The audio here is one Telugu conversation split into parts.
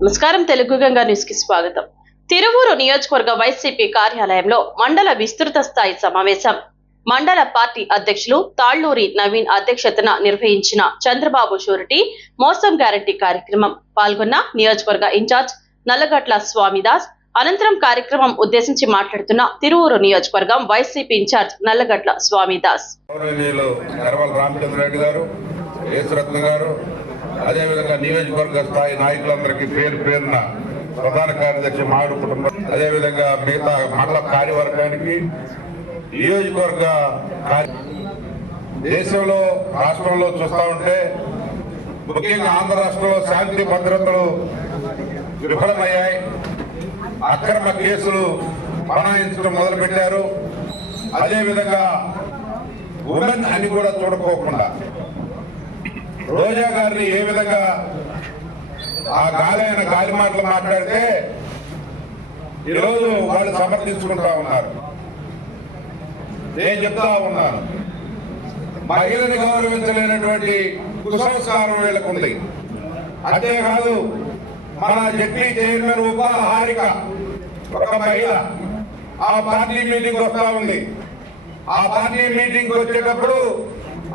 నమస్కారం తెలుగు గంగా న్యూస్కి స్వాగతం. తిరువూరు నియోజకవర్గ వైసీపీ కార్యాలయంలో మండల విస్తృత స్థాయి సమావేశం. మండల పార్టీ అధ్యక్షులు తాళ్ళూరి నవీన్ అధ్యక్షతన నిర్వహించిన చంద్రబాబు షూరిటీ మోసం గ్యారంటీ కార్యక్రమం పాల్గొన్న నియోజకవర్గ ఇన్ఛార్జ్ నల్లగట్ల స్వామిదాస్ అనంతరం కార్యక్రమం ఉద్దేశించి మాట్లాడుతున్న తిరువూరు నియోజకవర్గం వైసీపీ ఇన్ఛార్జ్ నల్లగట్ల స్వామిదాస్. గారు గారు అదేవిధంగా నియోజకవర్గ స్థాయి నాయకులందరికీ పేరు పేరున ప్రధాన కార్యదర్శి మాడు కుటుంబం అదేవిధంగా మిగతా మండల కార్యవర్గానికి నియోజకవర్గ దేశంలో రాష్ట్రంలో చూస్తా ఉంటే ముఖ్యంగా ఆంధ్ర రాష్ట్రంలో శాంతి భద్రతలు విఫలమయ్యాయి. అక్రమ కేసులు బనాయించడం మొదలుపెట్టారు. అదేవిధంగా ఉమెన్ అని కూడా చూడకోకుండా రోజా గారిని ఏ విధంగా ఆ గాలైన గాలి మాటలు మాట్లాడితే ఈరోజు వాళ్ళు సమర్థించుకుంటా ఉన్నారు. నేను చెప్తా ఉన్నాను. మహిళని గౌరవించలేనటువంటి కుసంస్కారం వీళ్ళకు ఉంది. అంతేకాదు మన జడ్పీ చైర్మన్ ఉప హారిక ఒక మహిళ ఆ పార్టీ మీటింగ్ వస్తా ఉంది. ఆ పార్టీ మీటింగ్ వచ్చేటప్పుడు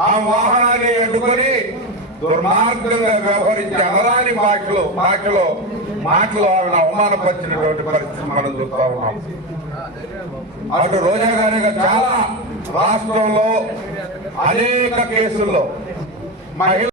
ఆ వాహనాన్ని అడ్డుకొని దుర్మార్గంగా వ్యవహరించి అనరాని భాషలో భాషలో మాటలు ఆవిడ అవమానపరిచినటువంటి పరిస్థితి మనం చూస్తా ఉన్నాం. అటు రోజా గారి చాలా రాష్ట్రంలో అనేక కేసుల్లో మహిళ